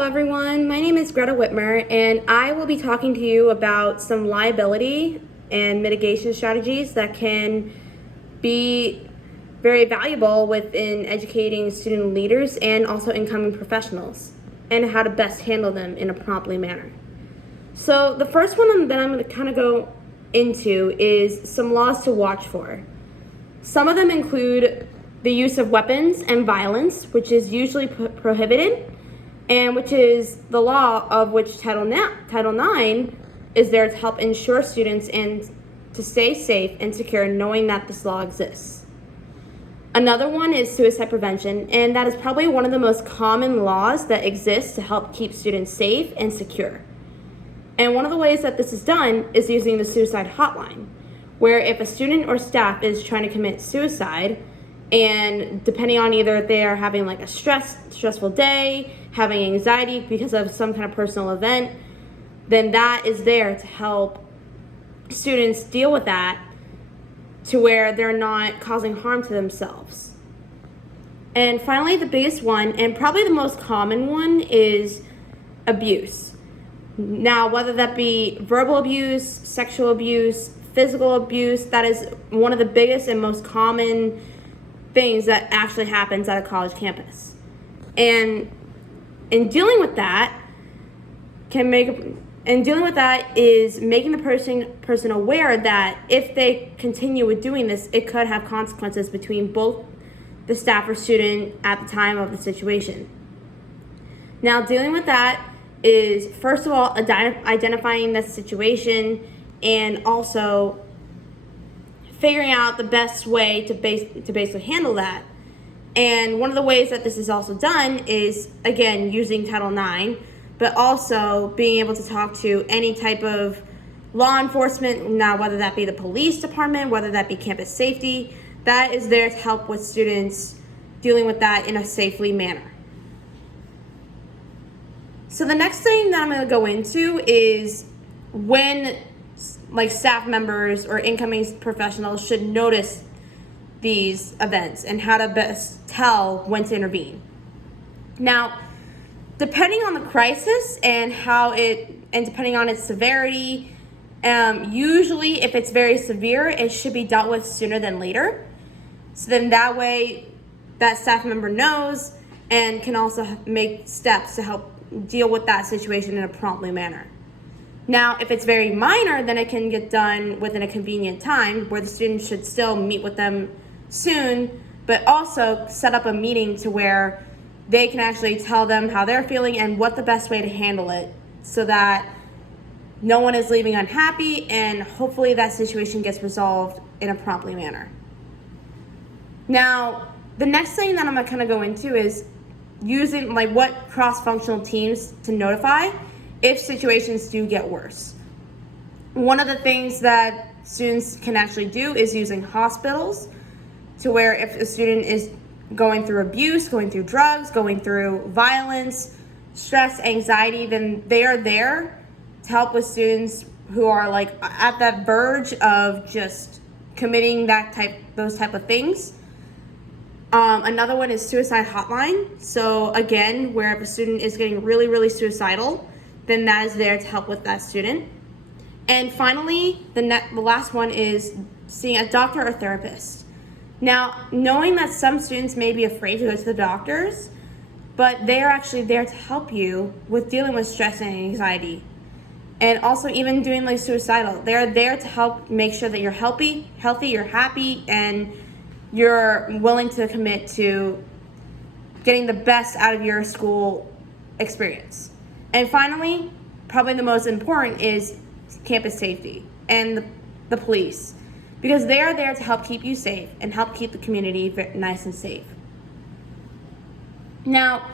Hello everyone, my name is Greta Whitmer and I will be talking to you about some liability and mitigation strategies that can be very valuable within educating student leaders and also incoming professionals, and how to best handle them in a promptly manner. So the first one that I'm going to kind of go into is some laws to watch for. Some of them include the use of weapons and violence, which is usually prohibited, and which is the law of which Title IX is there to help ensure students and to stay safe and secure, knowing that this law exists. Another one is suicide prevention, and that is probably one of the most common laws that exists to help keep students safe and secure. And one of the ways that this is done is using the suicide hotline, where if a student or staff is trying to commit suicide, and depending on either they are having like a stressful day, having anxiety because of some kind of personal event, then that is there to help students deal with that to where they're not causing harm to themselves. And finally, the biggest one, and probably the most common one, is abuse. Now, whether that be verbal abuse, sexual abuse, physical abuse, that is one of the biggest and most common things that actually happens at a college campus. And in dealing with that is making the person aware that if they continue with doing this, it could have consequences between both the staff or student at the time of the situation. Now, dealing with that is, first of all, identifying the situation and also figuring out the best way to basically handle that. And one of the ways that this is also done is, again, using Title IX, but also being able to talk to any type of law enforcement, now whether that be the police department, whether that be campus safety, that is there to help with students dealing with that in a safely manner. So the next thing that I'm going to go into is when staff members or incoming professionals should notice these events and how to best tell when to intervene. Now, depending on the crisis and depending on its severity, usually if it's very severe, it should be dealt with sooner than later. So then that way that staff member knows and can also make steps to help deal with that situation in a promptly manner. Now, if it's very minor, then it can get done within a convenient time where the student should still meet with them soon, but also set up a meeting to where they can actually tell them how they're feeling and what the best way to handle it so that no one is leaving unhappy, and hopefully that situation gets resolved in a promptly manner. Now, the next thing that I'm going to kind of go into is using what cross-functional teams to notify if situations do get worse. One of the things that students can actually do is using hospitals, to where if a student is going through abuse, going through drugs, going through violence, stress, anxiety, then they are there to help with students who are at that verge of just committing those type of things. Another one is suicide hotline. So again, where if a student is getting really, really suicidal, then that is there to help with that student. And finally, the last one is seeing a doctor or therapist. Now, knowing that some students may be afraid to go to the doctors, but they are actually there to help you with dealing with stress and anxiety. And also even doing suicidal. They're there to help make sure that you're healthy, you're happy, and you're willing to commit to getting the best out of your school experience. And finally, probably the most important is campus safety and the police, because they are there to help keep you safe and help keep the community nice and safe. Now,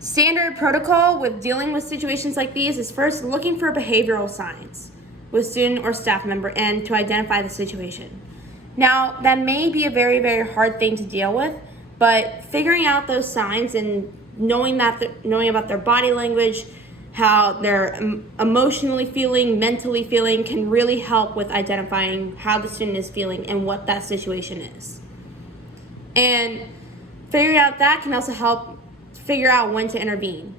standard protocol with dealing with situations like these is first looking for behavioral signs with student or staff member and to identify the situation. Now, that may be a very, very hard thing to deal with, but figuring out those signs and knowing about their body language, how they're emotionally feeling, mentally feeling, can really help with identifying how the student is feeling and what that situation is. And figuring out that can also help figure out when to intervene.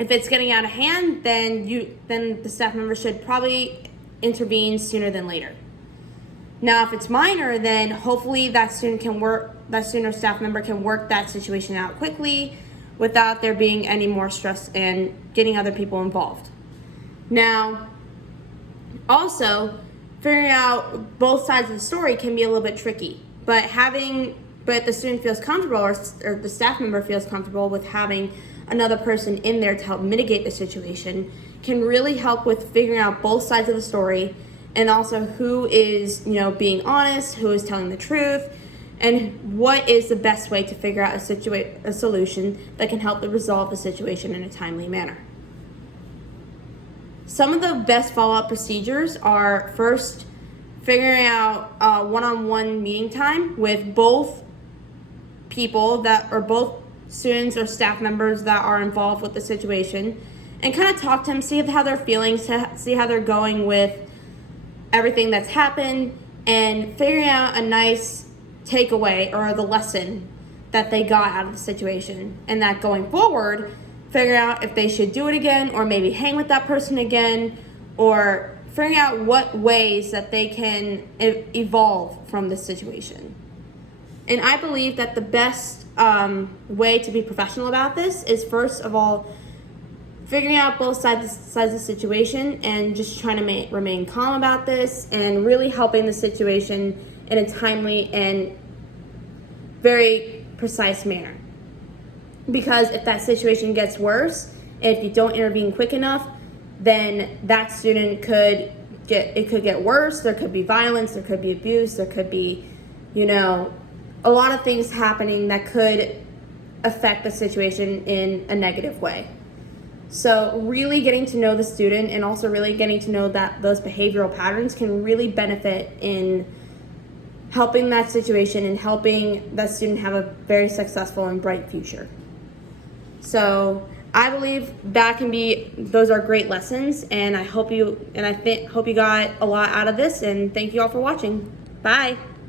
If it's getting out of hand, then the staff member should probably intervene sooner than later. Now, if it's minor, then hopefully that student or staff member can work that situation out quickly without there being any more stress and getting other people involved. Now, also, figuring out both sides of the story can be a little bit tricky, but the student feels comfortable or the staff member feels comfortable with having another person in there to help mitigate the situation can really help with figuring out both sides of the story, and also who is, being honest, who is telling the truth, and what is the best way to figure out a solution that can help to resolve the situation in a timely manner. Some of the best follow-up procedures are first figuring out one-on-one meeting time with both people both students or staff members that are involved with the situation, and kind of talk to them, see how they're feeling, see how they're going with everything that's happened, and figuring out a nice takeaway or the lesson that they got out of the situation, and that going forward, figure out if they should do it again or maybe hang with that person again, or figuring out what ways that they can evolve from this situation. And I believe that the best way to be professional about this is, first of all, figuring out both sides of the situation and just trying to remain calm about this and really helping the situation in a timely and very precise manner. Because if that situation gets worse, and if you don't intervene quick enough, then that student could get worse. There could be violence, there could be abuse, there could be, a lot of things happening that could affect the situation in a negative way. So really getting to know the student and also really getting to know that those behavioral patterns can really benefit in helping that situation and helping that student have a very successful and bright future. So I believe those are great lessons, and I hope you got a lot out of this, and thank you all for watching. Bye.